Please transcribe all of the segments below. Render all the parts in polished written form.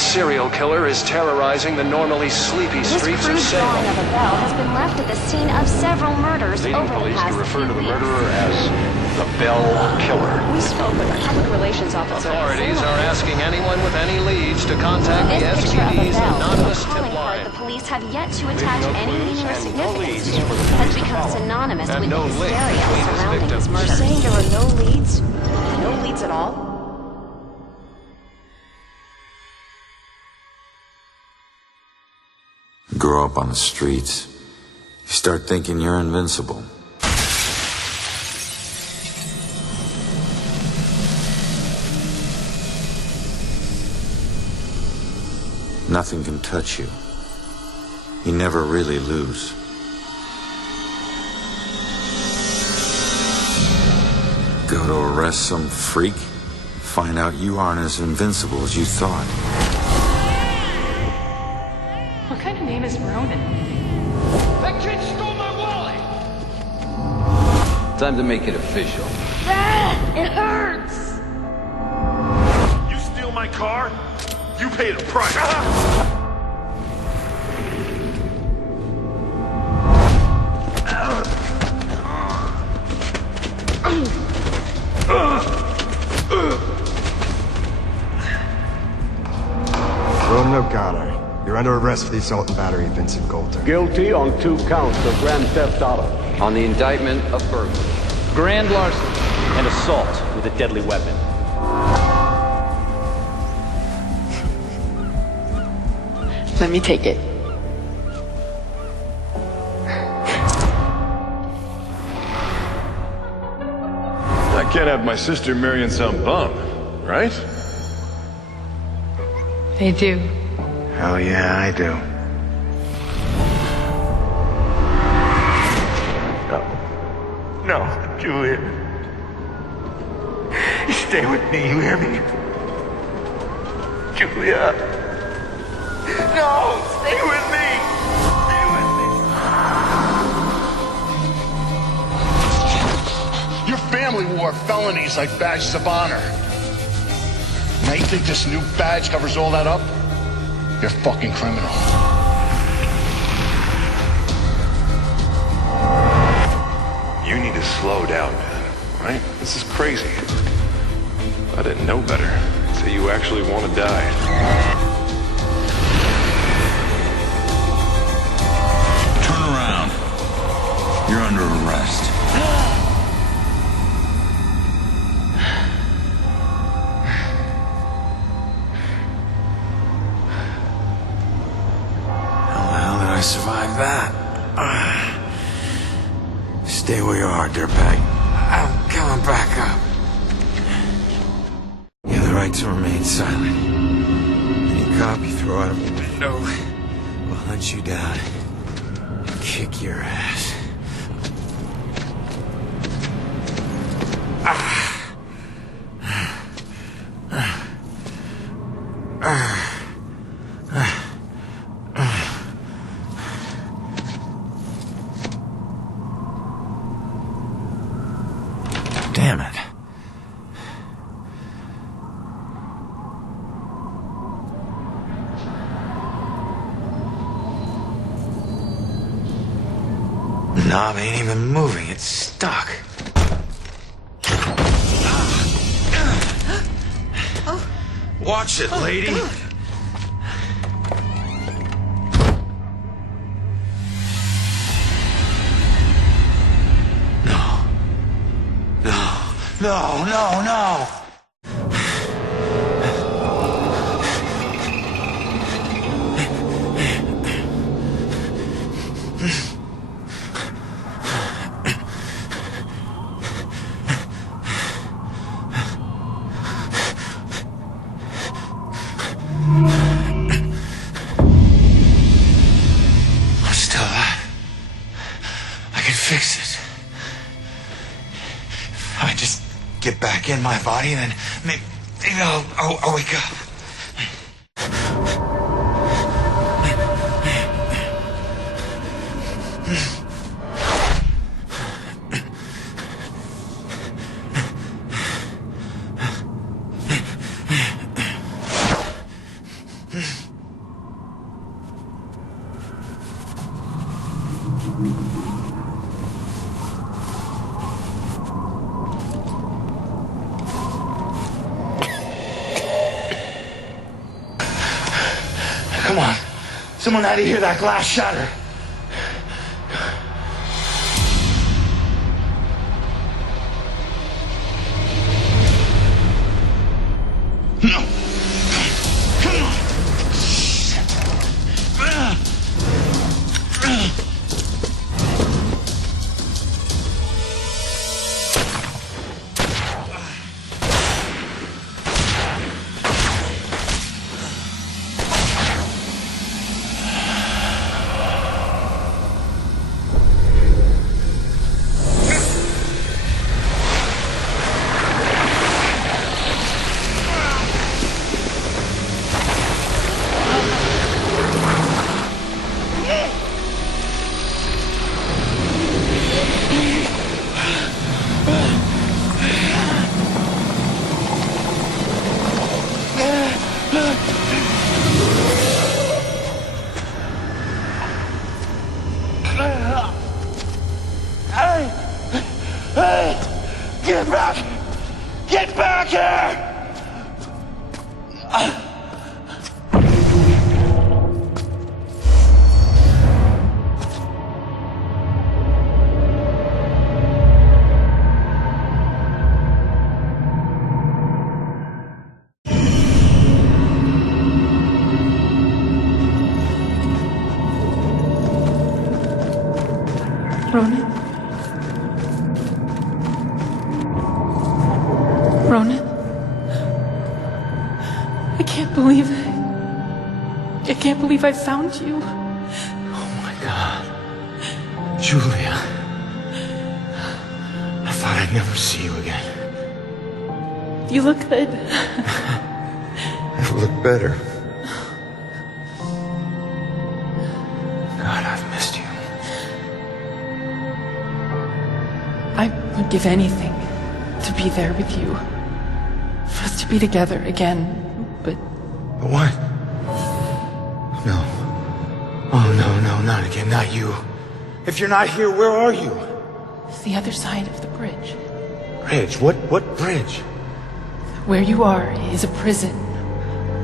serial killer is terrorizing the normally sleepy streets of This crude drawing Salem. of a bell has been left at the scene of several murders Leading over the police past to refer to the few murderer weeks. as the Bell Killer. We spoke with a public relations officer. Authorities are asking anyone with any leads to contact the This picture of a SPD's bell, anonymous a calling tip card line. the police have yet to attach no any clues meaning or and no significance leads to, for the has police to become follow. synonymous And with no the link hysteria between his surrounding victims. this murder. You're saying there are no leads? No leads at all? Grow up on the streets. You start thinking you're invincible. Nothing can touch you. You never really lose. Go to arrest some freak, find out you aren't as invincible as you thought. What kind of name is Ronan? That kid stole my wallet! Time to make it official. It hurts! You steal my car? You paid a price. Ronan O'Connor, you're under arrest for the assault and battery of Vincent Coulter. Guilty on 2 counts of grand theft auto. On the indictment of burglary. Grand larceny and assault with a deadly weapon. Let me take it. I can't have my sister marrying some bum, right? They do. Hell yeah, I do. No, Julia. Stay with me, you hear me? Julia. No, stay with me. Stay with me. Your family wore felonies like badges of honor. Now you think this new badge covers all that up? You're a fucking criminal. You need to slow down, man. Right? This is crazy. If I didn't know better, I'd say you actually want to die. Turn around. You're under arrest. How the hell did I survive that? Stay where you are, dirtbag. I'm coming back up. You have the right to remain silent. Any cop you throw out of a window will hunt you down and kick your ass. Damn it. The knob ain't even moving, it's stuck. Watch it, lady. No. I'm still alive. I can fix it. I just get back in my body, and then maybe I'll wake up. Come on. Someone had to hear that glass shatter. No. Come on. Get back! Get back here! Ronan? Ronan? I can't believe it. I can't believe I found you. Oh my God. Julia. I thought I'd never see you again. You look good. I look better. God, I've missed you. I would give anything to be there with you. For us to be together again, but... What? No. Oh, no, not again, not you. If you're not here, where are you? It's the other side of the bridge. Bridge? What bridge? Where you are is a prison.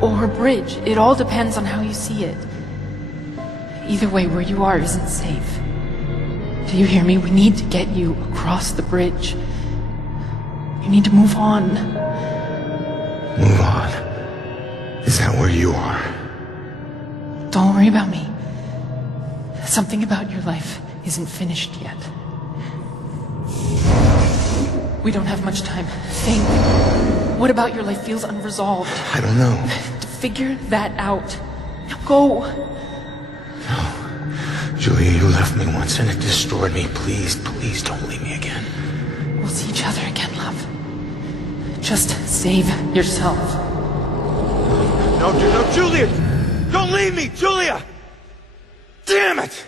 Or a bridge. It all depends on how you see it. Either way, where you are isn't safe. Do you hear me? We need to get you across the bridge. You need to move on. Move on? Is that where you are? Don't worry about me. Something about your life isn't finished yet. We don't have much time. Think. What about your life feels unresolved? I don't know. To figure that out. Now go. No. Julia, you left me once and it destroyed me. Please don't leave me again. We'll see each other again, love. Just save yourself. No, Julia! Don't leave me, Julia! Damn it!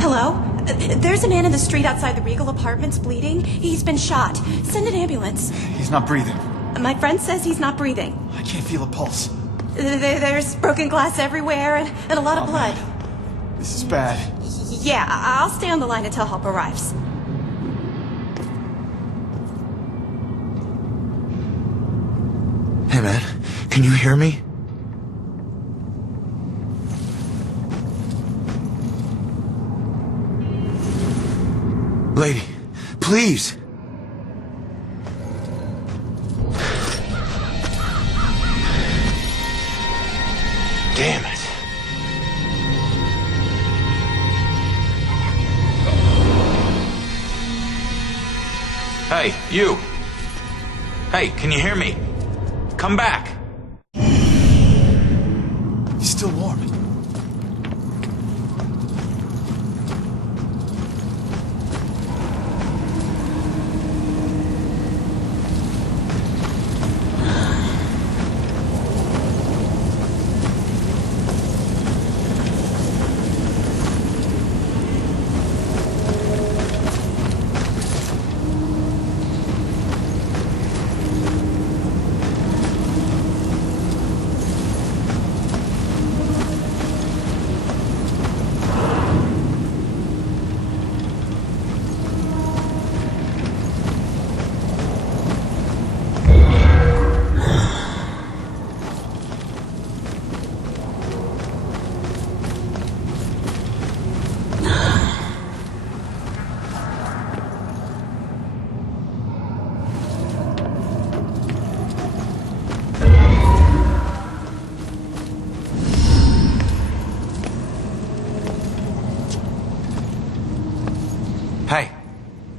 Hello? There's a man in the street outside the Regal Apartments bleeding. He's been shot. Send an ambulance. He's not breathing. My friend says he's not breathing. I can't feel a pulse. There's broken glass everywhere and a lot of blood. Man. This is bad. Yeah, I'll stay on the line until help arrives. Hey, man, can you hear me? Lady, please! Damn it. Hey, you! Hey, can you hear me? Come back! He's still warm.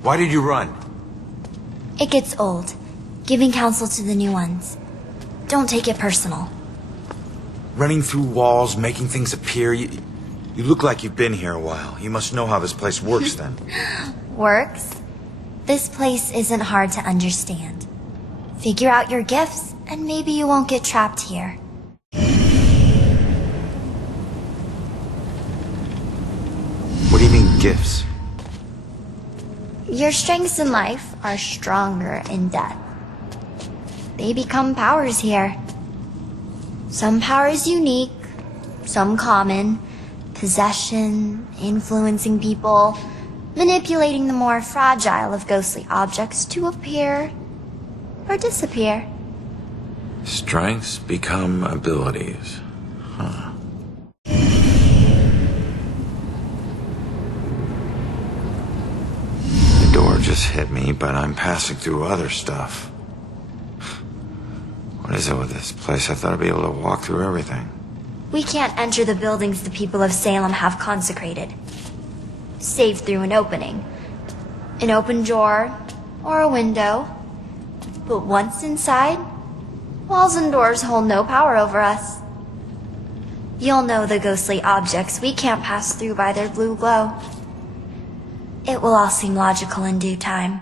Why did you run? It gets old, giving counsel to the new ones. Don't take it personal. Running through walls, making things appear. You look like you've been here a while. You must know how this place works then. Works? This place isn't hard to understand. Figure out your gifts, and maybe you won't get trapped here. What do you mean, gifts? Your strengths in life are stronger in death. They become powers here. Some powers unique, some common. Possession, influencing people, manipulating the more fragile of ghostly objects to appear or disappear. Strengths become abilities. Huh. The door just hit me, but I'm passing through other stuff. What is it with this place? I thought I'd be able to walk through everything. We can't enter the buildings the people of Salem have consecrated. Save through an opening. An open door, or a window. But once inside, walls and doors hold no power over us. You'll know the ghostly objects we can't pass through by their blue glow. It will all seem logical in due time.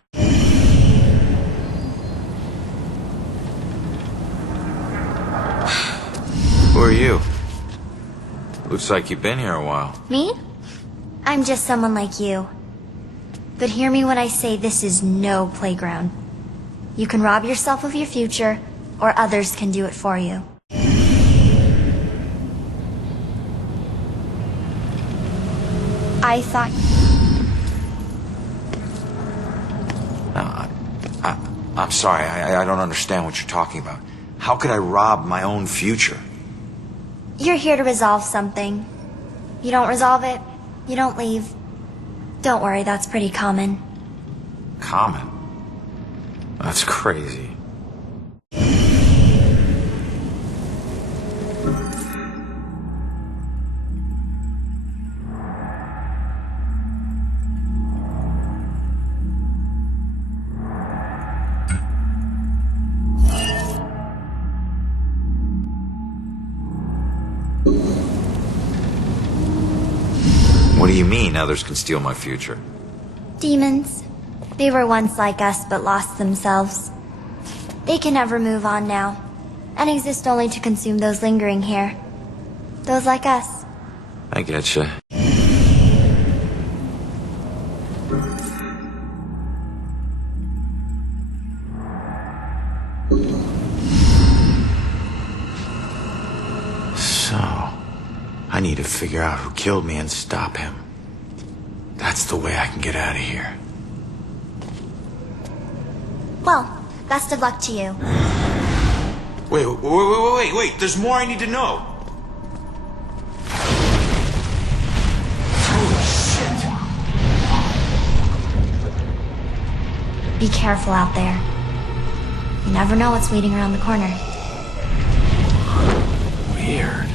Who are you? Looks like you've been here a while. Me? I'm just someone like you. But hear me when I say this is no playground. You can rob yourself of your future, or others can do it for you. I thought... No, I'm sorry. I don't understand what you're talking about. How could I rob my own future? You're here to resolve something. You don't resolve it, you don't leave. Don't worry, that's pretty common. Common? That's crazy. What do you mean others can steal my future? Demons. They were once like us but lost themselves. They can never move on now, and exist only to consume those lingering here. Those like us. I getcha. So, I need to figure out who killed me and stop him. That's the way I can get out of here. Well, best of luck to you. Wait, there's more I need to know. Holy shit. Be careful out there. You never know what's waiting around the corner. Weird.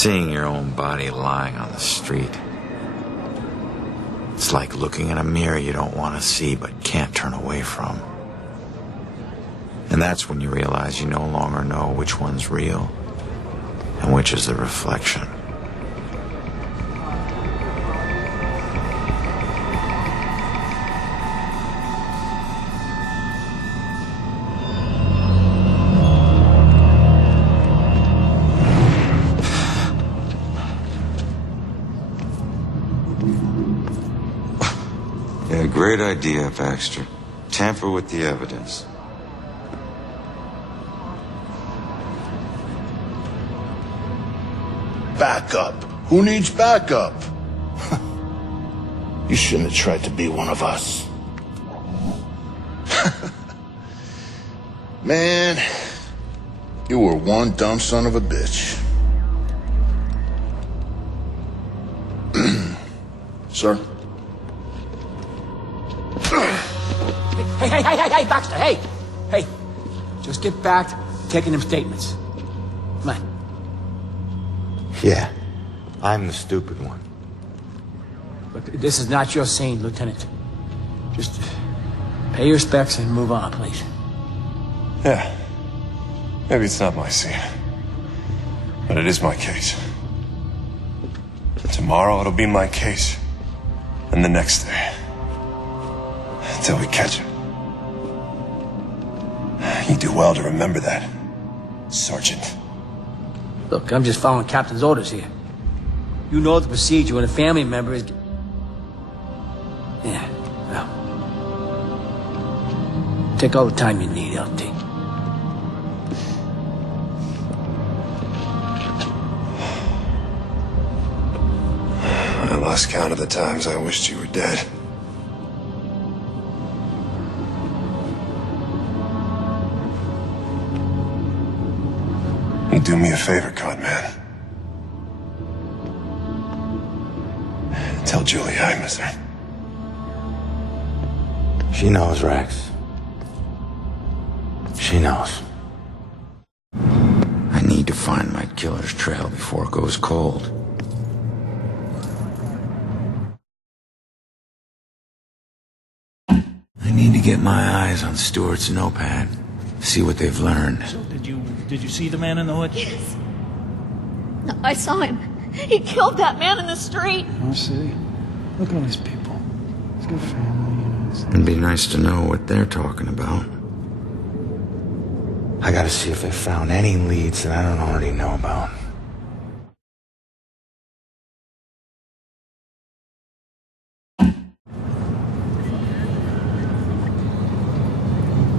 Seeing your own body lying on the street. It's like looking in a mirror you don't want to see but can't turn away from. And that's when you realize you no longer know which one's real and which is the reflection. Yeah, great idea, Baxter. Tamper with the evidence. Backup? Who needs backup? You shouldn't have tried to be one of us. Man, you were one dumb son of a bitch. Sir? Hey, Baxter, hey! Hey, just get back to taking them statements. Come on. Yeah, I'm the stupid one. Look, this is not your scene, Lieutenant. Just pay your respects and move on, please. Yeah. Maybe it's not my scene. But it is my case. Tomorrow it'll be my case. And the next day. Until we catch him. You do well to remember that, Sergeant. Look, I'm just following Captain's orders here. You know the procedure when a family member is... Yeah, well... Take all the time you need, LT. I lost count of the times I wished you were dead. You do me a favor, con man. Tell Julie I miss her. She knows, Rex. She knows. I need to find my killer's trail before it goes cold. I need to get my eyes on Stewart's notepad. See what they've learned. So did you see the man in the hood? Yes. I saw him. He killed that man in the street. Oh, see? Look at all these people. He's got family, you know. It'd be nice to know what they're talking about. I gotta see if they found any leads that I don't already know about.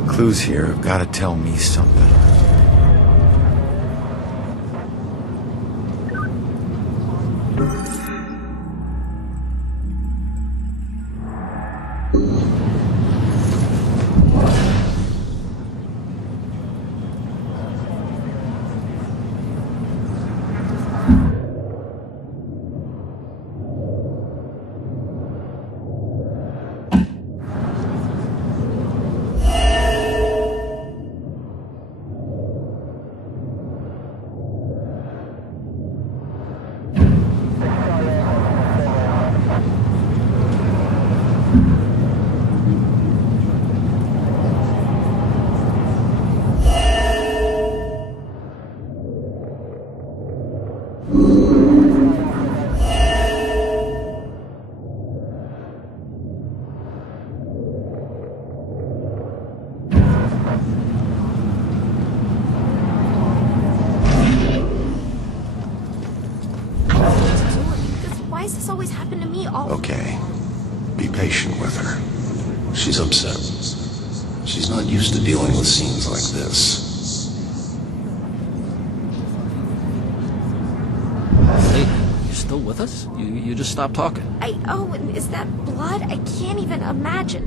Clues here have gotta tell me something. Why does this always happen to me all... Okay. Be patient with her. She's upset. She's not used to dealing with scenes like this. Hey, you still with us? You just stopped talking. Oh, and is that blood? I can't even imagine.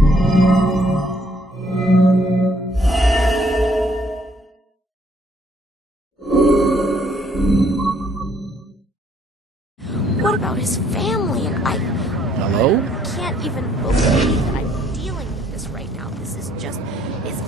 What about his family? And Hello? I can't even believe that I'm dealing with this right now. This is just... It's...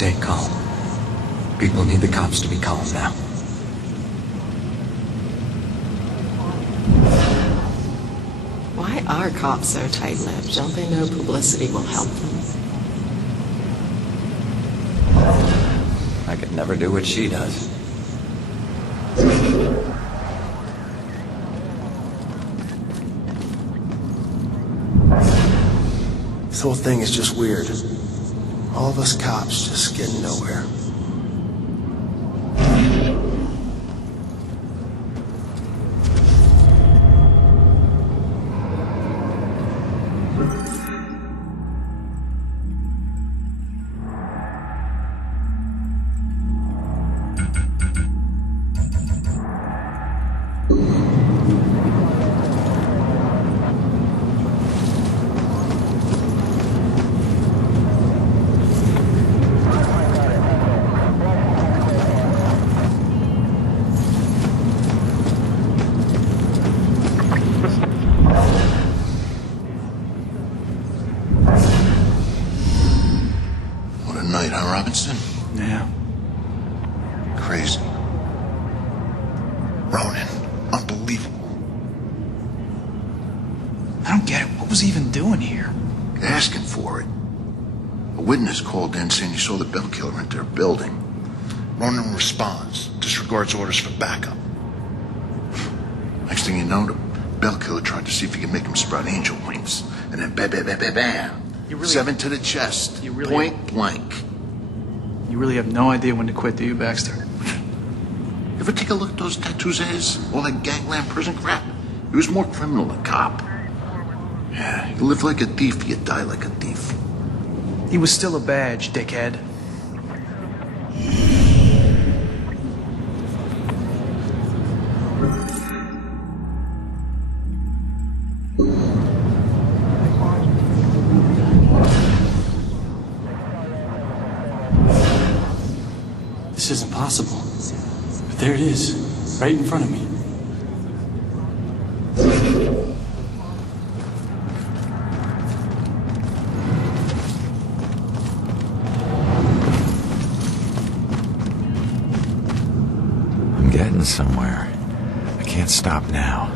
stay calm. People need the cops to be calm now. Why are cops so tight-lipped? Don't they know publicity will help them? I could never do what she does. This whole thing is just weird. All of us cops just getting nowhere. Yeah. Crazy. Ronan, unbelievable. I don't get it. What was he even doing here? Asking for it. A witness called in saying he saw the bell killer enter their building. Ronan responds, disregards orders for backup. Next thing you know, the bell killer tried to see if he could make him sprout angel wings. And then bam, bam, bam, bam, bam. 7 to the chest. Point blank. You really have no idea when to quit, do you, Baxter? You ever take a look at those tattoos of his? All that gangland prison crap? He was more criminal than cop. Yeah, you live like a thief, you die like a thief. He was still a badge, dickhead. This isn't possible. But there it is, right in front of me. I'm getting somewhere. I can't stop now.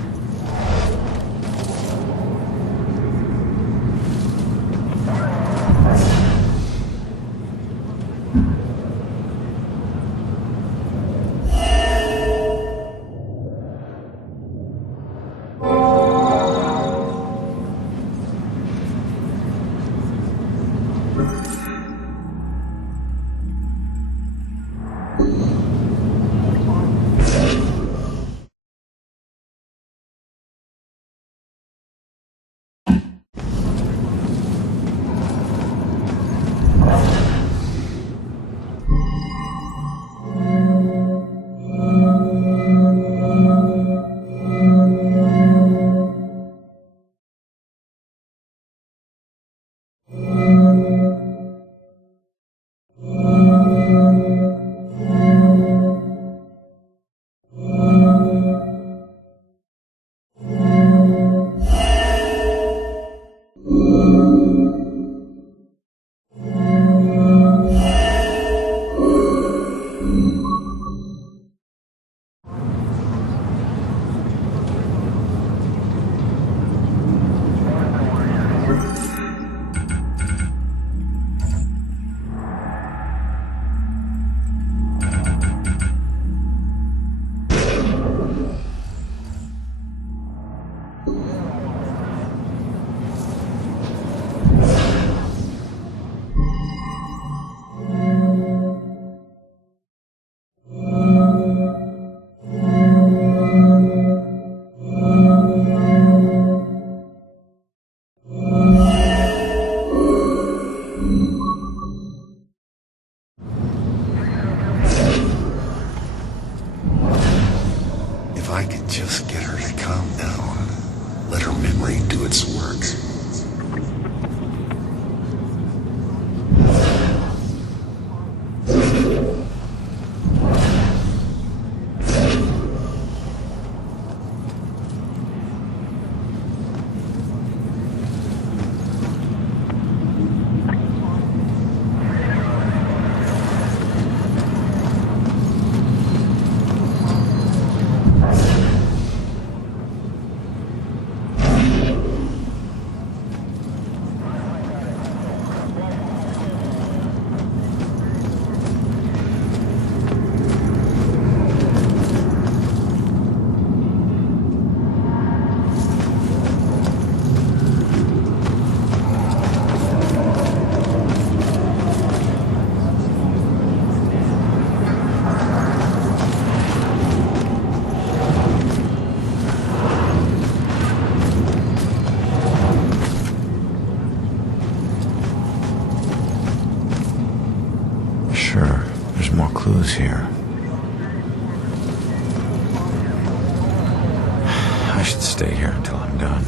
Just get her to calm down. Let her memory do its work. should stay here until I'm done.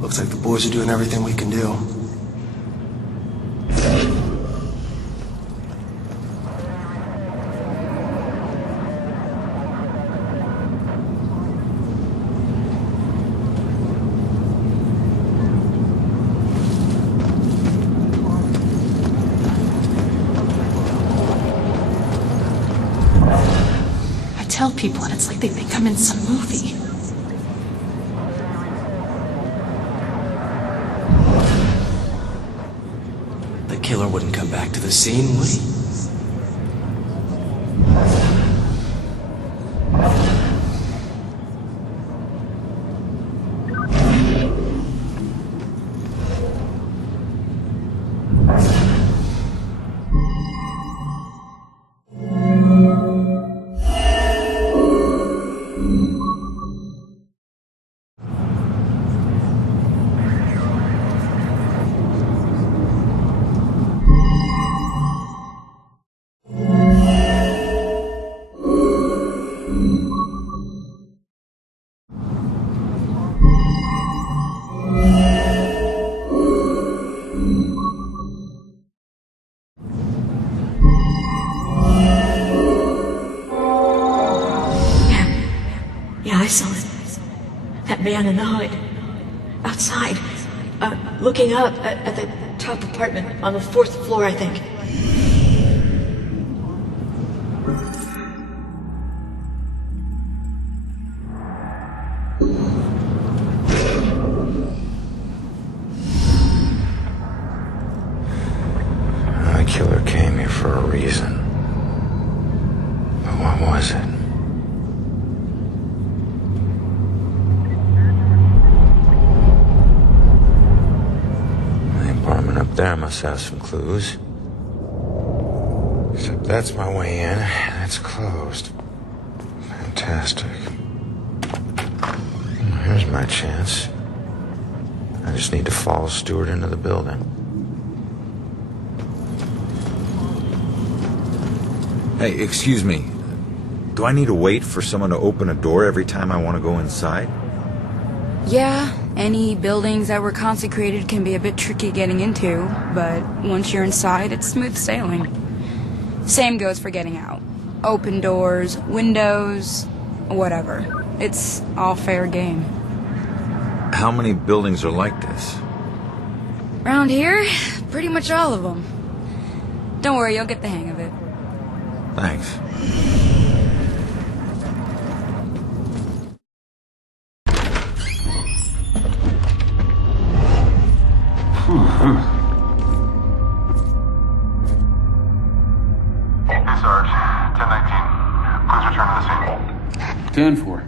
Looks like the boys are doing everything we can do. I tell people and it's like they think I'm in some movie. The killer wouldn't come back to the scene, would he? Yeah, I saw it. That man in the hood. Outside. Looking up at the top apartment on the 4th floor, I think. The killer came here for a reason. But what was it? Up there must have some clues. Except that's my way in, and it's closed. Fantastic. Well, here's my chance. I just need to follow Stewart into the building. Hey, excuse me. Do I need to wait for someone to open a door every time I want to go inside? Yeah, any buildings that were consecrated can be a bit tricky getting into, but once you're inside, it's smooth sailing. Same goes for getting out. Open doors, windows, whatever. It's all fair game. How many buildings are like this? Around here, pretty much all of them. Don't worry, you'll get the hang of it. Thanks. Hey, Sarge. 1019. Please return to the scene. 10-4.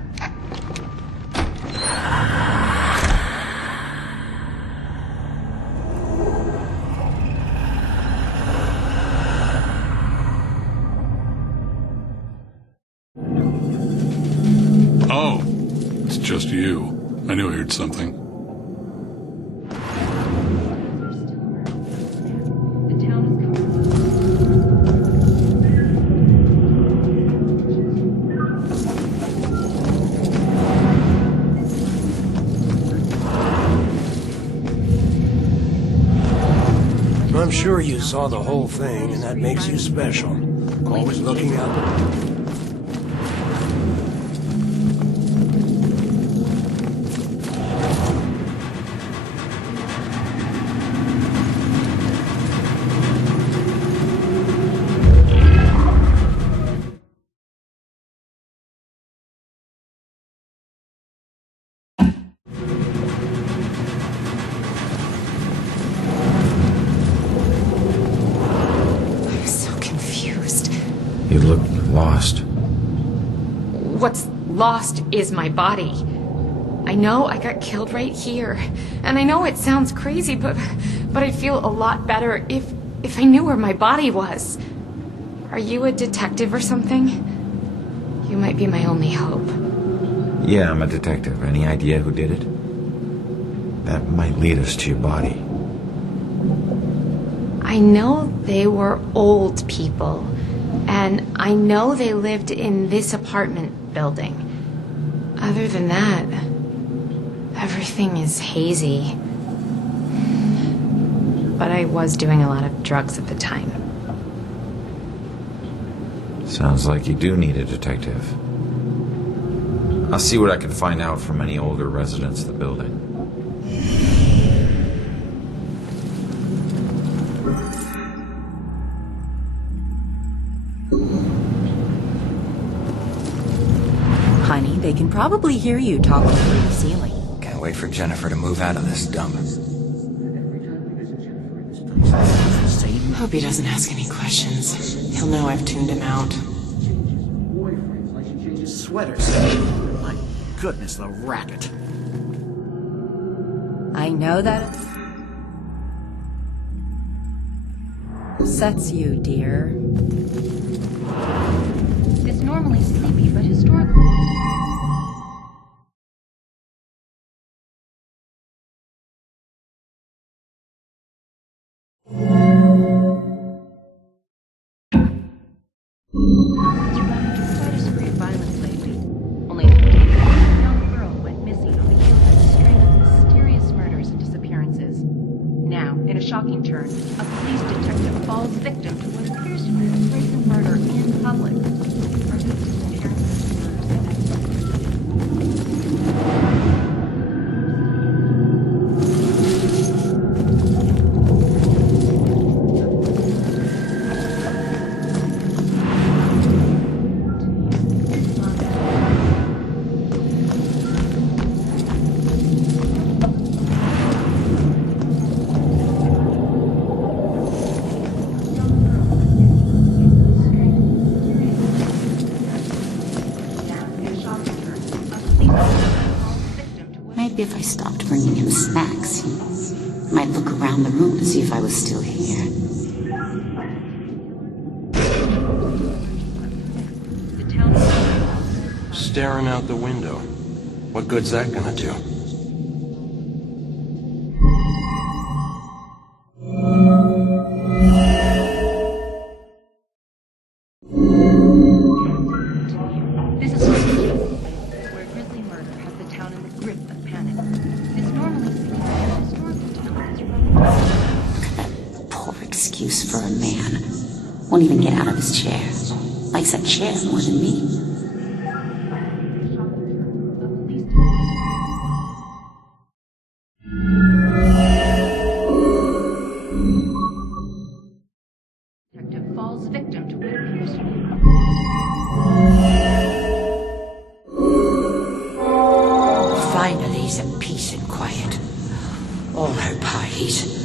Oh, it's just you. I knew I heard something. I'm sure you saw the whole thing, and that makes you special. Always looking out. You look lost. What's lost is my body. I know I got killed right here. And I know it sounds crazy, but I'd feel a lot better if I knew where my body was. Are you a detective or something? You might be my only hope. Yeah, I'm a detective. Any idea who did it? That might lead us to your body. I know they were old people, and I know they lived in this apartment building. Other than that, everything is hazy. But I was doing a lot of drugs at the time. Sounds like you do need a detective. I'll see what I can find out from any older residents of the building. Honey, they can probably hear you talking through the ceiling. Can't wait for Jennifer to move out of this dump. Hope he doesn't ask any questions. He'll know I've tuned him out. Sweaters. My goodness, the racket. I know that upsets you, dear. This normally sleepy but historical. Shocking turn, a police detective falls victim to what appears to be a brazen murder in public. Maybe if I stopped bringing him snacks, he might look around the room to see if I was still here. Staring out the window. What good's that gonna do? This is where grisly murder has the town in the grip of panic. This normally sleepy historical town is run. Look at that poor excuse for a man. Won't even get out of his chair. Likes that chair more than me. Detective falls victim to what appears to be. Finally, some peace and quiet. All her parties.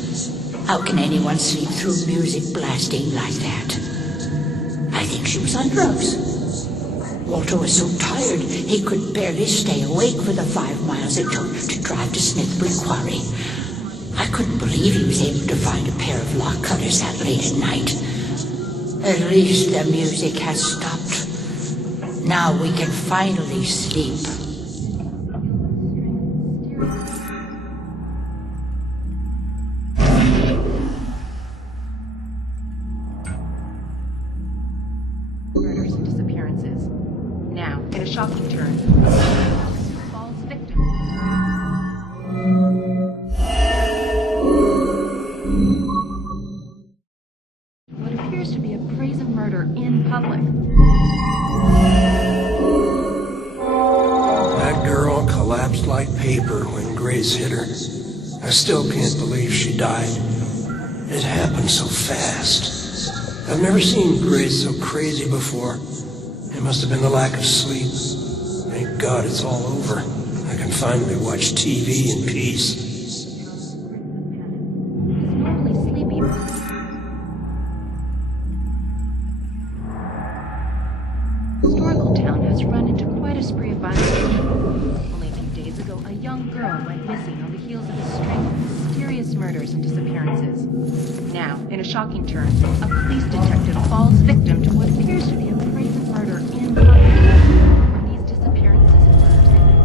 How can anyone sleep through music blasting like that? I think she was on drugs. Walter was so tired he could barely stay awake for the 5 miles it took to drive to Smithwood Quarry. I couldn't believe he was able to find a pair of lock cutters that late at night. At least the music has stopped. Now we can finally sleep. Murders and disappearances. Now, in a shocking turn, falls victim. What appears to be a brazen murder in public. That girl collapsed like paper when Grace hit her. I still can't believe she died. It happened so fast. I've never seen Grace so crazy before. It must have been the lack of sleep. Thank God it's all over. I can finally watch TV in peace. Normally sleepy. Historical town has run into quite a spree of violence. Only a few days ago, a young girl went missing on the heels of a string of mysterious murders and disappearances. Now, in a shocking turn, a police detective falls victim to what appears to be a brazen murder in public. These disappearances and murders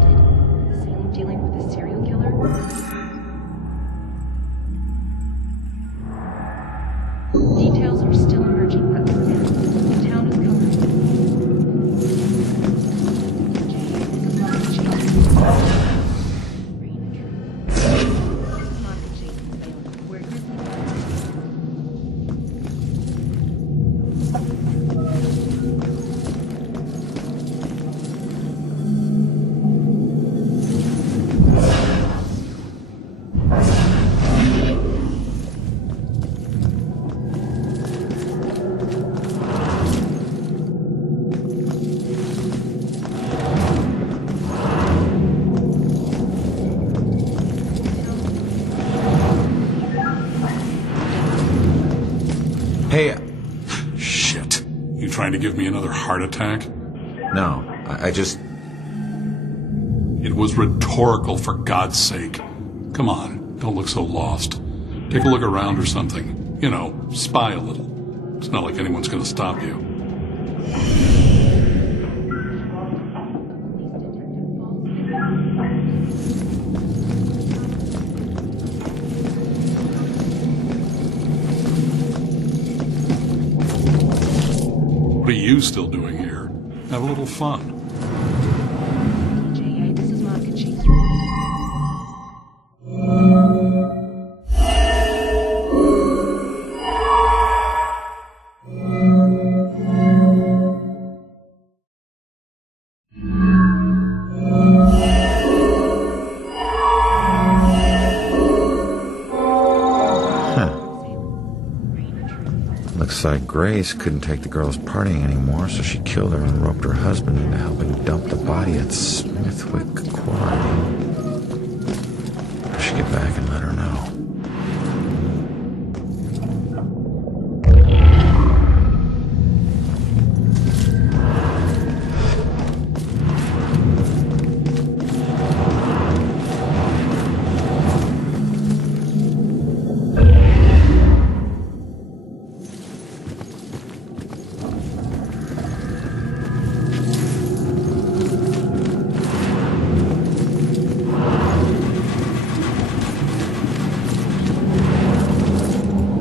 Hey. Shit. You trying to give me another heart attack? No, I just... It was rhetorical, for God's sake. Come on, don't look so lost. Take a look around or something. You know, spy a little. It's not like anyone's gonna stop you. What are you still doing here? Have a little fun. Looks like Grace couldn't take the girls partying anymore, so she killed her and roped her husband into helping dump the body at Smithwick Quarry. I should get back and let her know.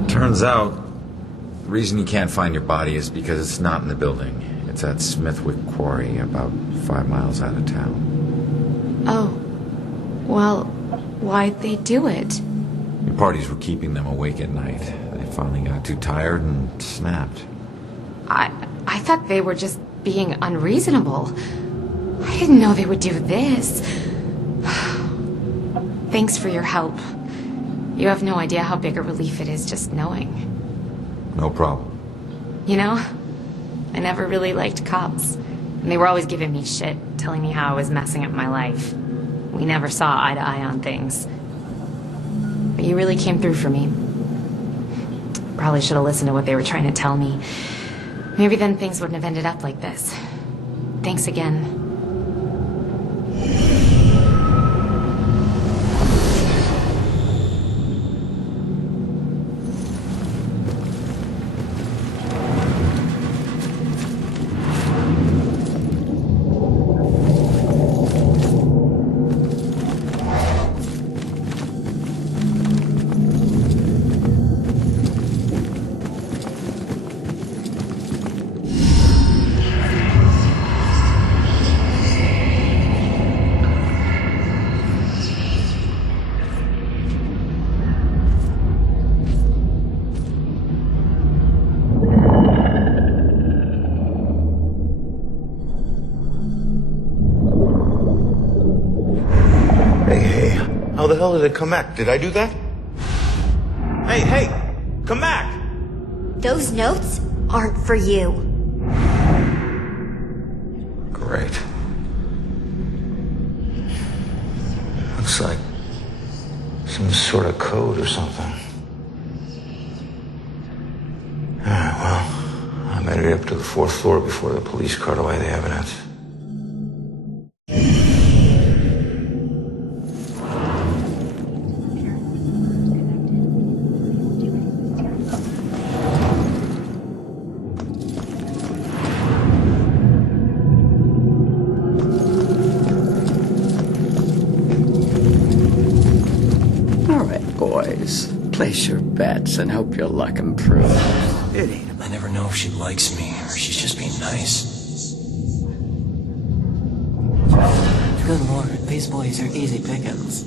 Turns out, the reason you can't find your body is because it's not in the building. It's at Smithwick Quarry, about 5 miles out of town. Oh. Well, why'd they do it? The parties were keeping them awake at night. They finally got too tired and snapped. I thought they were just being unreasonable. I didn't know they would do this. Thanks for your help. You have no idea how big a relief it is just knowing. No problem. You know, I never really liked cops. And they were always giving me shit, telling me how I was messing up my life. We never saw eye to eye on things. But you really came through for me. Probably should have listened to what they were trying to tell me. Maybe then things wouldn't have ended up like this. Thanks again. How the hell did it come back? Did I do that? Hey, come back! Those notes aren't for you. Great. Looks like some sort of code or something. Alright, well, I made it up to the 4th floor before the police cart away the evidence. Place your bets and hope your luck improves. It ain't. I never know if she likes me or she's just being nice. Good lord, these boys are easy pickings.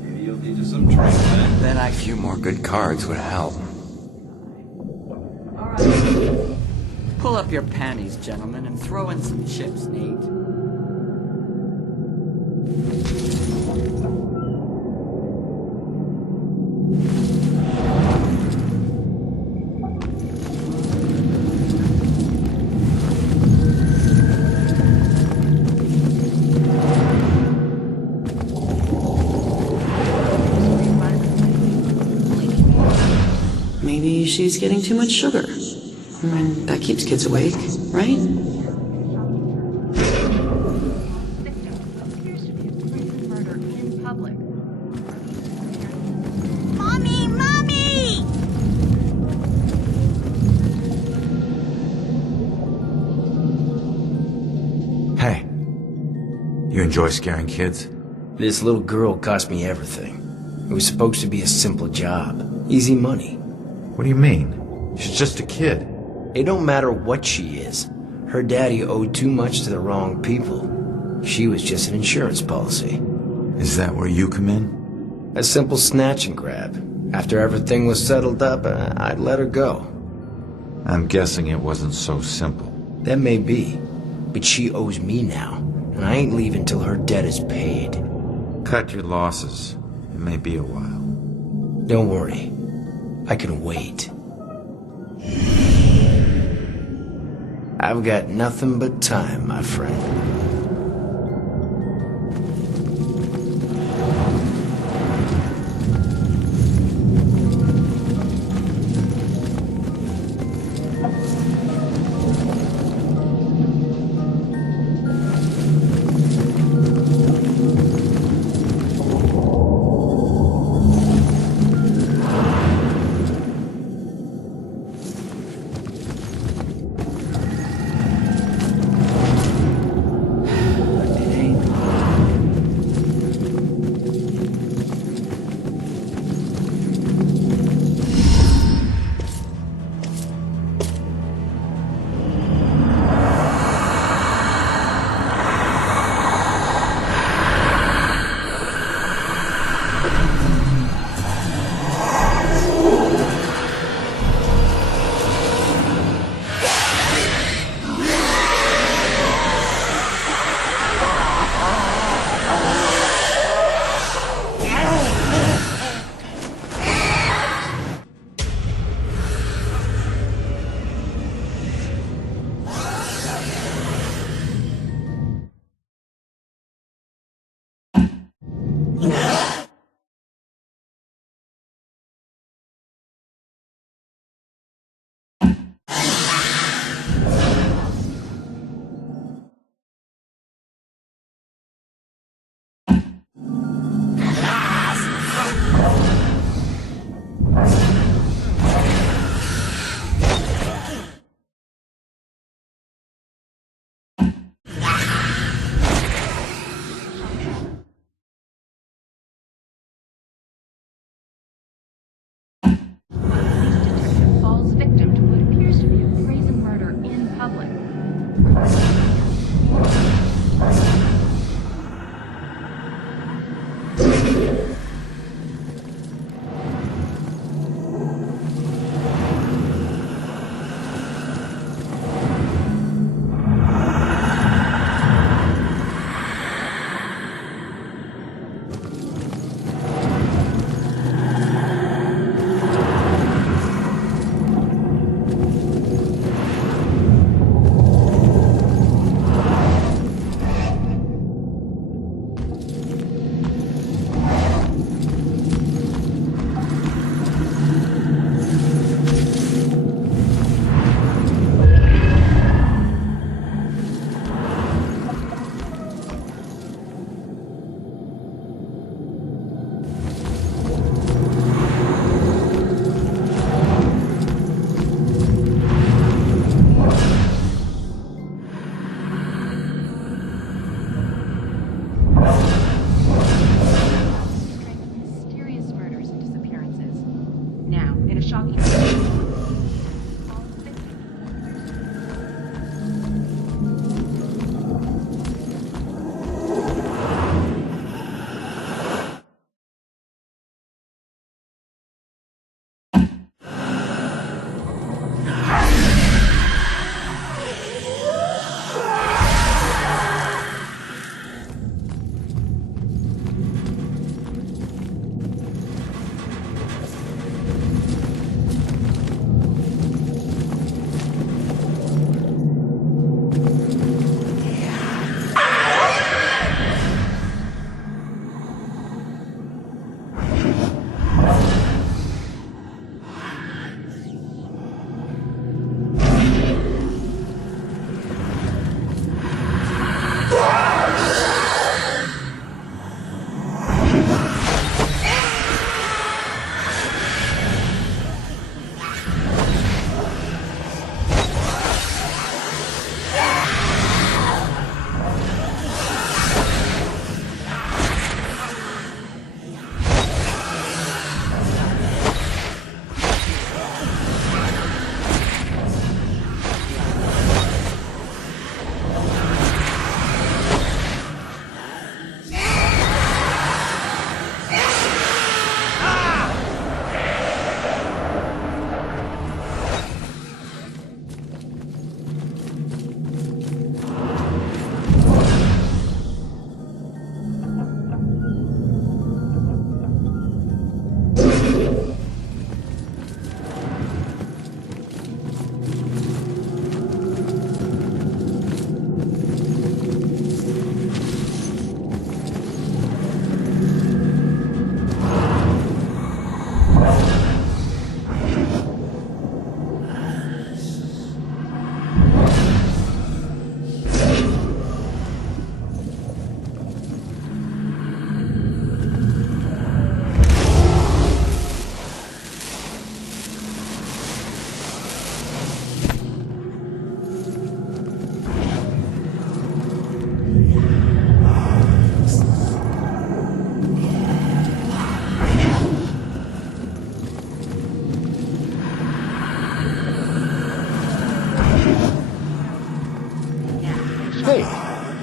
Maybe you'll teach us some tricks, man. Then a few more good cards would help. Pull up your panties, gentlemen, and throw in some chips, Nate. she's getting too much sugar. I mean, that keeps kids awake, right? Mommy! Mommy! Hey, you enjoy scaring kids? This little girl cost me everything. It was supposed to be a simple job. Easy money. What do you mean? She's just a kid. It don't matter what she is. Her daddy owed too much to the wrong people. She was just an insurance policy. Is that where you come in? A simple snatch and grab. After everything was settled up, I'd let her go. I'm guessing it wasn't so simple. That may be. But she owes me now, and I ain't leaving till her debt is paid. Cut your losses. It may be a while. Don't worry. I can wait. I've got nothing but time, my friend.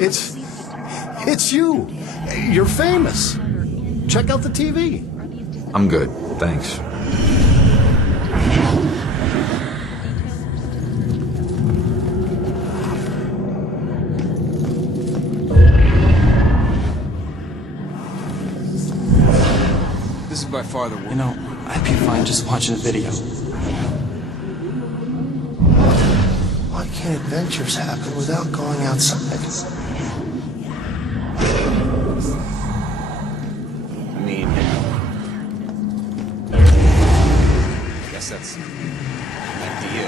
It's you. You're famous. Check out the TV. I'm good, thanks. This is by far the worst. You know, I'd be fine just watching a video. Why can't adventures happen without going outside? I mean, I guess that's an idea.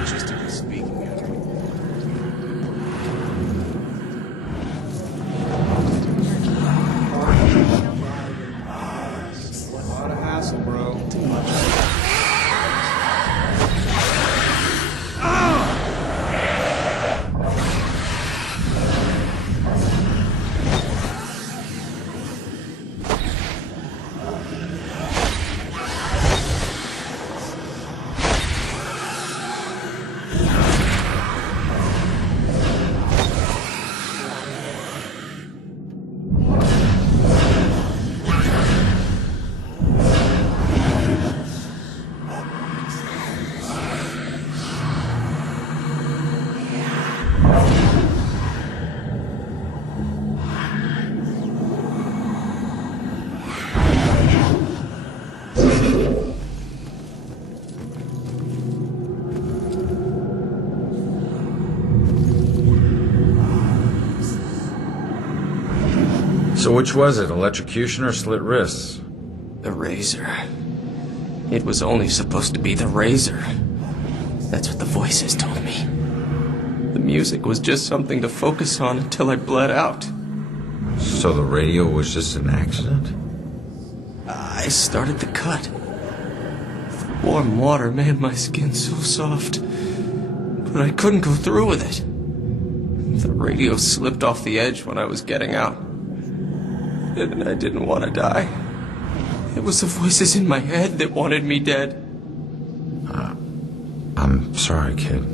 Logistically speaking. A lot of hassle, bro. Too much. So which was it, electrocution or slit wrists? The razor. It was only supposed to be the razor. That's what the voices told me. The music was just something to focus on until I bled out. So the radio was just an accident? I started the cut. The warm water made my skin so soft, but I couldn't go through with it. The radio slipped off the edge when I was getting out. And I didn't want to die. It was the voices in my head that wanted me dead. I'm sorry, kid.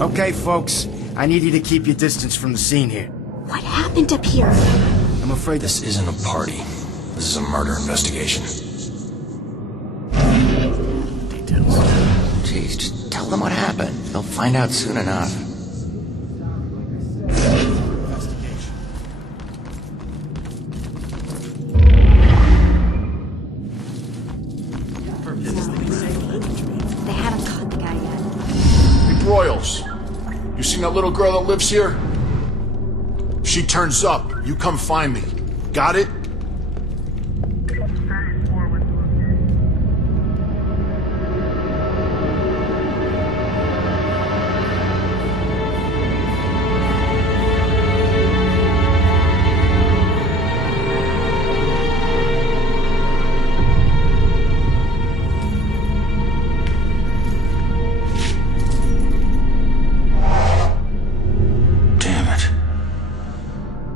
Okay, folks. I need you to keep your distance from the scene here. What happened up here? I'm afraid This isn't a party. This is a murder investigation. Details. Jeez, just tell them what happened. They'll find out soon enough. They haven't caught the guy yet. Hey, Broyles. You seen that little girl that lives here? If she turns up, you come find me. Got it?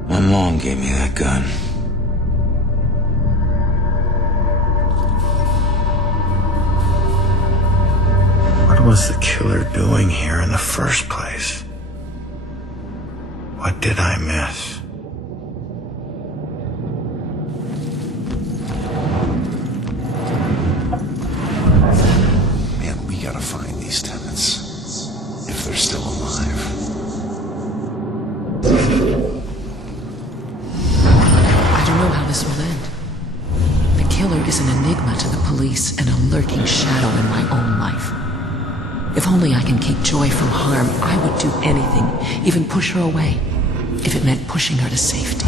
My mom gave me that gun. What was the killer doing here in the first place? What did I miss? Man, we gotta find these tenants. If they're still alive. I don't know how this will end. The killer is an enigma to the police and a lurking shadow in my own life. If only I can keep Joy from harm, I would do anything, even push her away, if it meant pushing her to safety.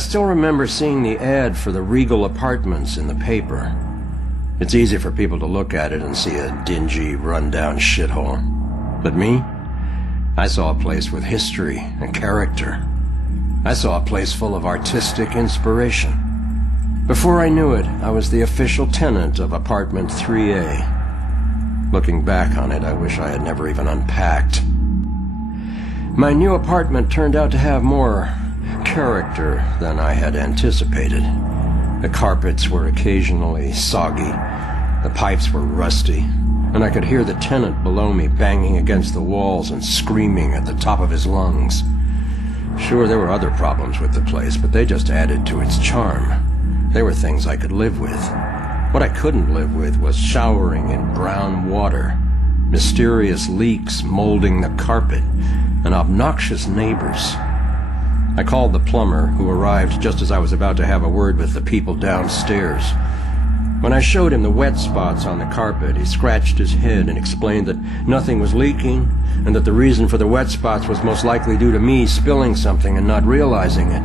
still remember seeing the ad for the Regal Apartments in the paper. It's easy for people to look at it and see a dingy, run-down shithole. But me? I saw a place with history and character. I saw a place full of artistic inspiration. Before I knew it, I was the official tenant of apartment 3A. Looking back on it, I wish I had never even unpacked. My new apartment turned out to have more character than I had anticipated. The carpets were occasionally soggy, the pipes were rusty, and I could hear the tenant below me banging against the walls and screaming at the top of his lungs. Sure, there were other problems with the place, but they just added to its charm. They were things I could live with. What I couldn't live with was showering in brown water, mysterious leaks molding the carpet, and obnoxious neighbors. I called the plumber, who arrived just as I was about to have a word with the people downstairs. When I showed him the wet spots on the carpet, he scratched his head and explained that nothing was leaking, and that the reason for the wet spots was most likely due to me spilling something and not realizing it.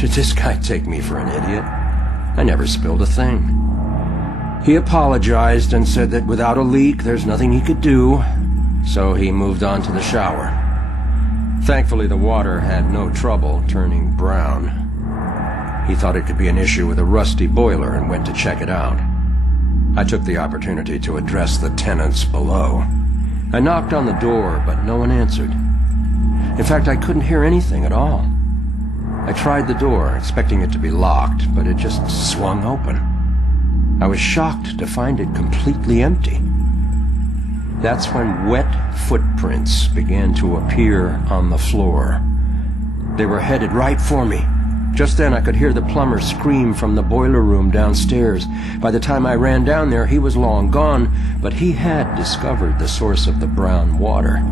Did this guy take me for an idiot? I never spilled a thing. He apologized and said that without a leak, there's nothing he could do, so he moved on to the shower. Thankfully, the water had no trouble turning brown. He thought it could be an issue with a rusty boiler and went to check it out. I took the opportunity to address the tenants below. I knocked on the door, but no one answered. In fact, I couldn't hear anything at all. I tried the door, expecting it to be locked, but it just swung open. I was shocked to find it completely empty. That's when wet footprints began to appear on the floor. They were headed right for me. Just then I could hear the plumber scream from the boiler room downstairs. By the time I ran down there, he was long gone, but he had discovered the source of the brown water.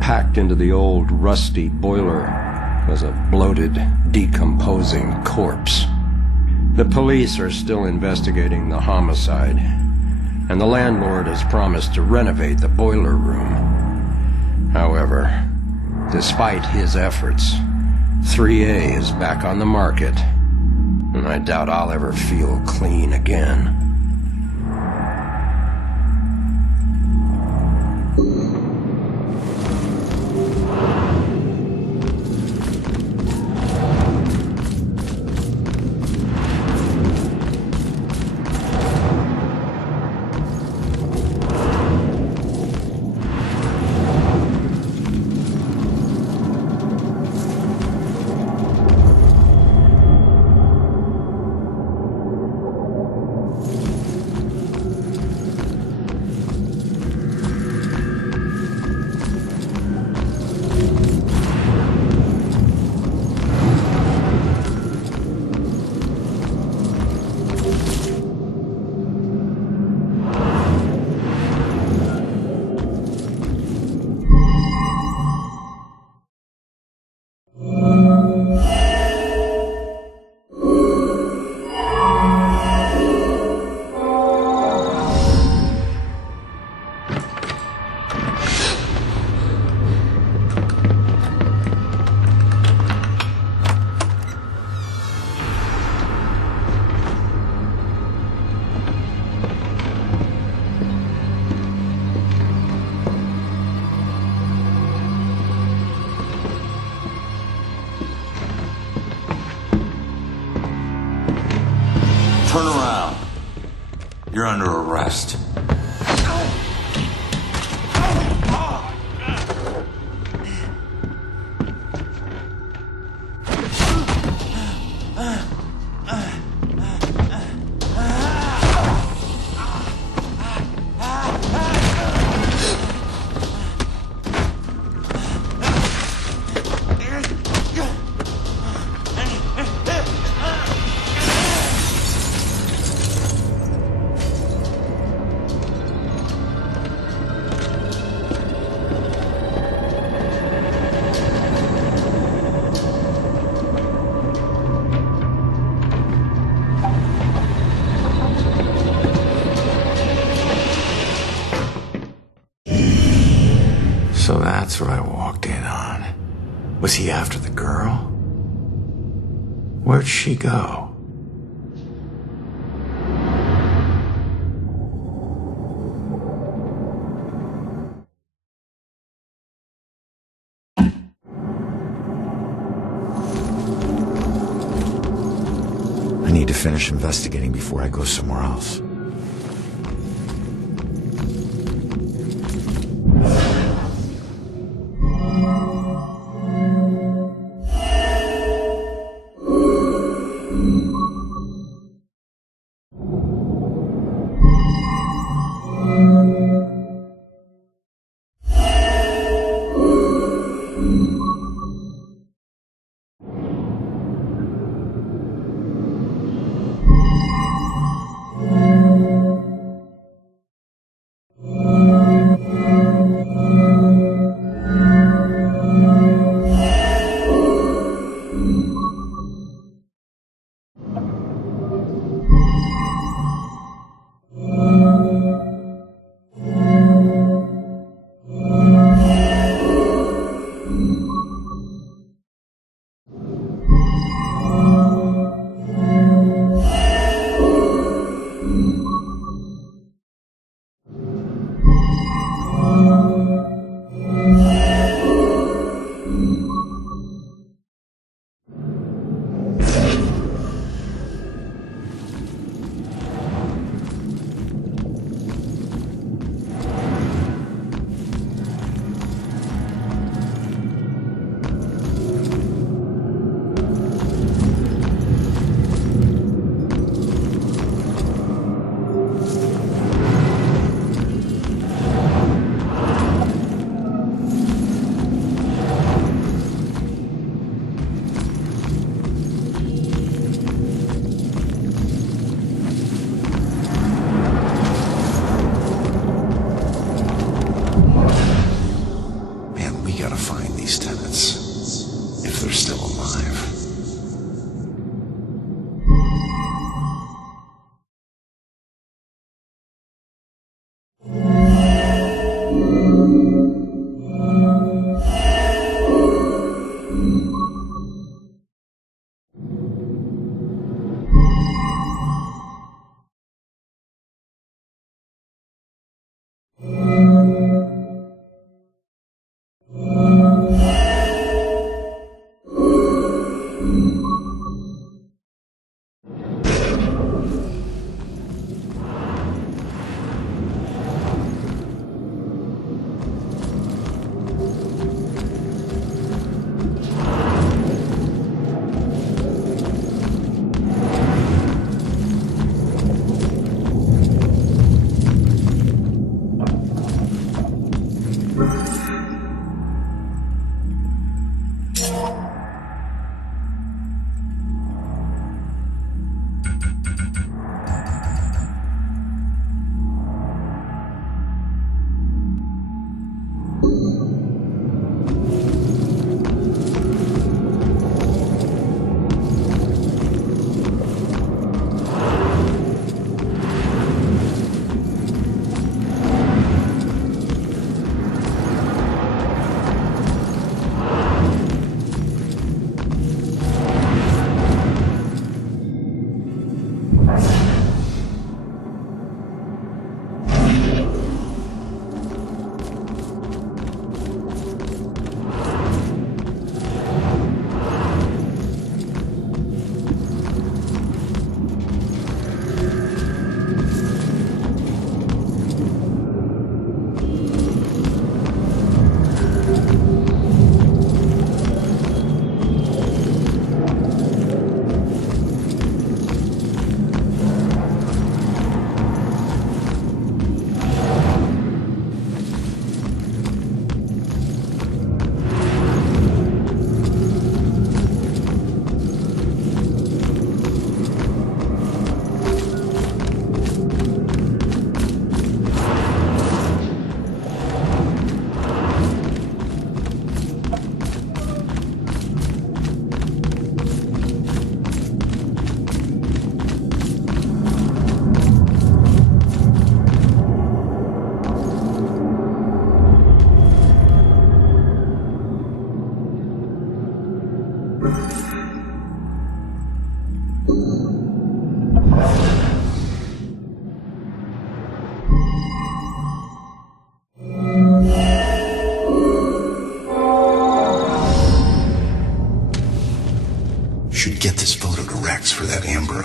Packed into the old, rusty boiler was a bloated, decomposing corpse. The police are still investigating the homicide, and the landlord has promised to renovate the boiler room. However, despite his efforts, 3A is back on the market, and I doubt I'll ever feel clean again. Turn around. You're under arrest. So that's what I walked in on. Was he after the girl? Where'd she go? I need to finish investigating before I go somewhere else.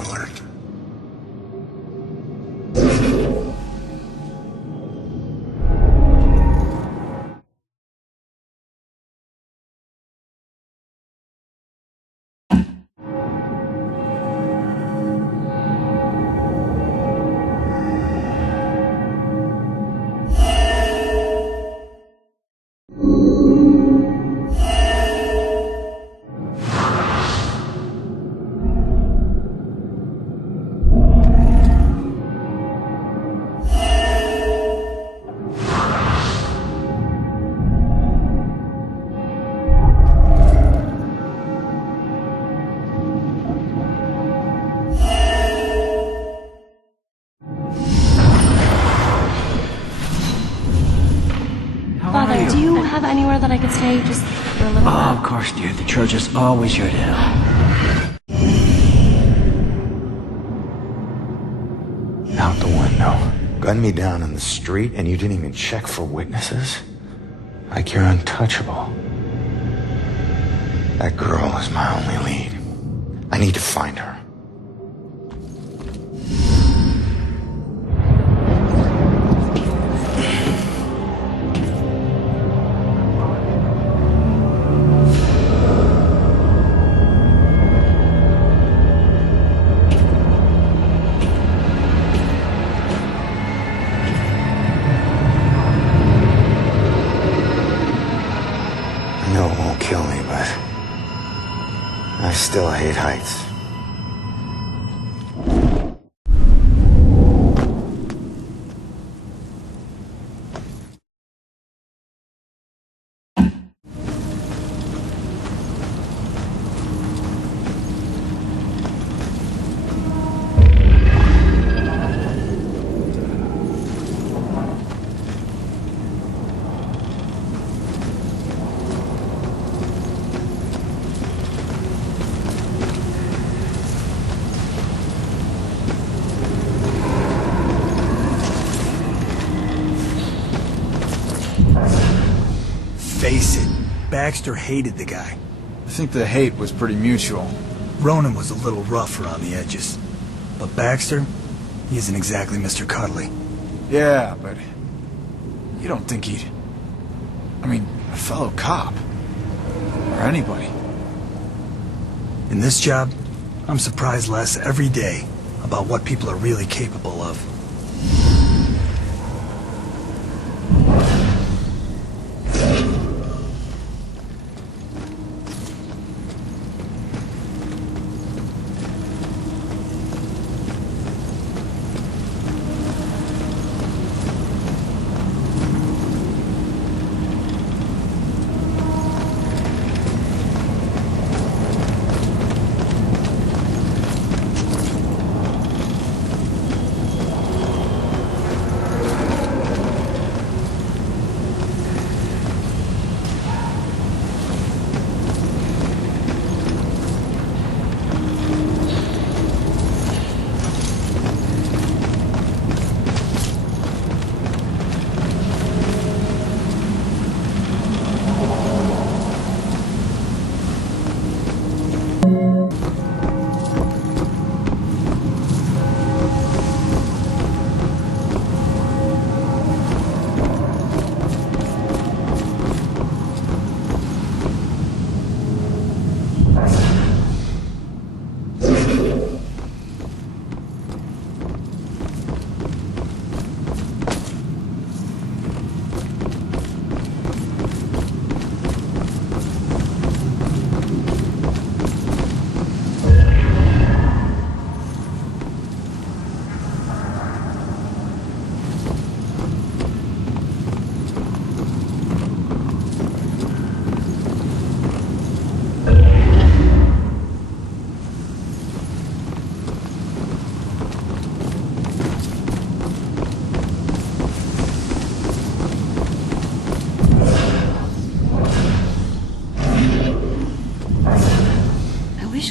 alert. Father, do you have anywhere that I could stay just for a little bit? Oh, of course, dear. The church is always your to help. Out the window. Gunned me down in the street and you didn't even check for witnesses? Like you're untouchable. That girl is my only lead. I need to find her. I know it won't kill me, but I still hate heights. Face it, Baxter hated the guy. I think the hate was pretty mutual. Ronan was a little rough around the edges. But Baxter, he isn't exactly Mr. Cuddly. Yeah, but you don't think he'd... I mean, a fellow cop. Or anybody. In this job, I'm surprised less every day about what people are really capable of.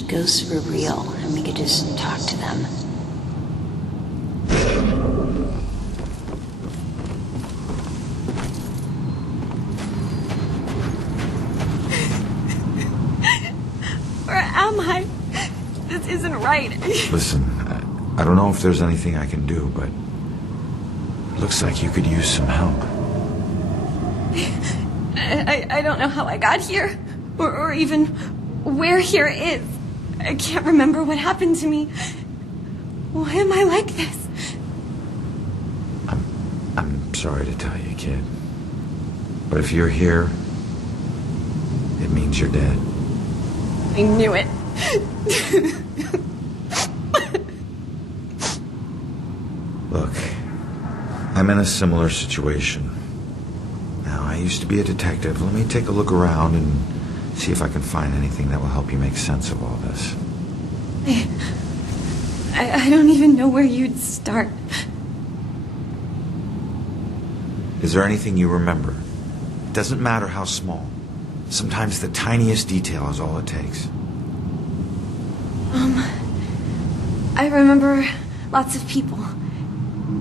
Ghosts were real and we could just talk to them. Where am I? This isn't right. right. Listen, I don't know if there's anything I can do, but it looks like you could use some help. I don't know how I got here, or even where here is. I can't remember what happened to me. Why am I like this? I'm sorry to tell you, kid. But if you're here, it means you're dead. I knew it. Look, I'm in a similar situation. Now, I used to be a detective. Let me take a look around and see if I can find anything that will help you make sense of all this. I don't even know where you'd start. Is there anything you remember? It doesn't matter how small. Sometimes the tiniest detail is all it takes. I remember lots of people.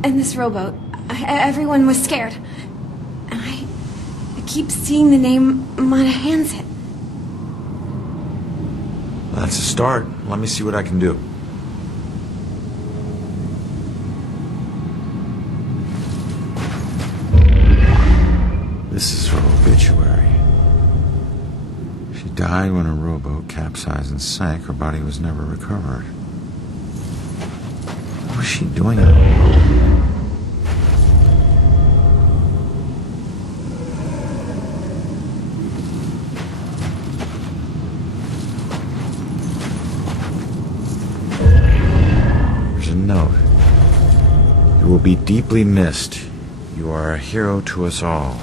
And this rowboat. Everyone was scared. And I keep seeing the name Monahanset. That's a start. Let me see what I can do. This is her obituary. She died when her rowboat capsized and sank. Her body was never recovered. What was she doing on a rowboat? There's a note. You will be deeply missed. You are a hero to us all.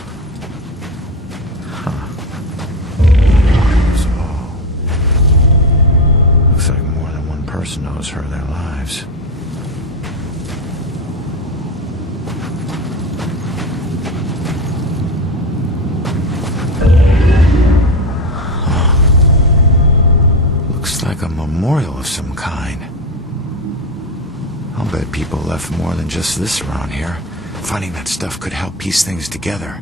Person owes her their lives. Looks like a memorial of some kind. I'll bet people left more than just this around here. Finding that stuff could help piece things together.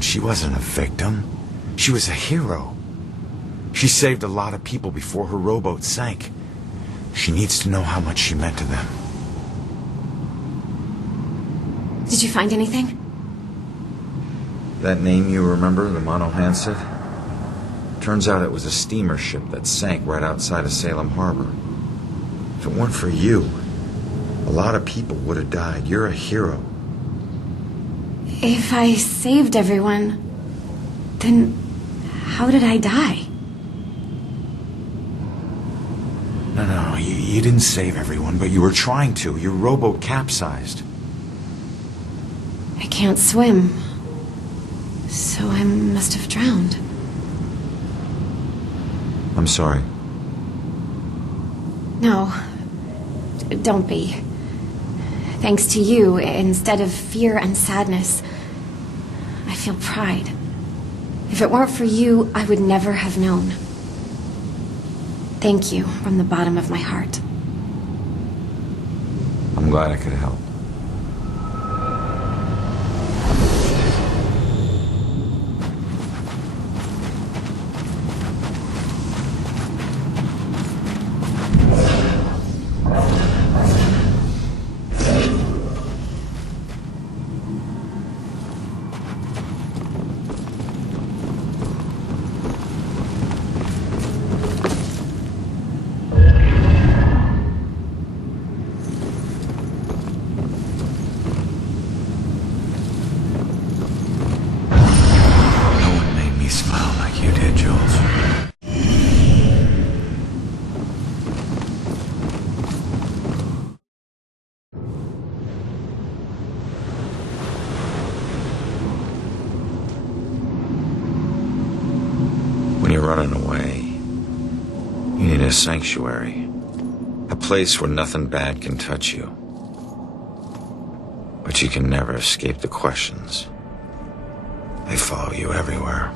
She wasn't a victim. She was a hero. She saved a lot of people before her rowboat sank. She needs to know how much she meant to them. Did you find anything? That name you remember, the Monahanset? Turns out it was a steamer ship that sank right outside of Salem Harbor. If it weren't for you, a lot of people would have died. You're a hero. If I saved everyone, then how did I die? No, you didn't save everyone, but you were trying to. Your rowboat capsized. I can't swim, so I must have drowned. I'm sorry. No, don't be. Thanks to you, instead of fear and sadness, I feel pride. If it weren't for you, I would never have known. Thank you from the bottom of my heart. I'm glad I could help. only a sanctuary. A place where nothing bad can touch you. But you can never escape the questions. They follow you everywhere.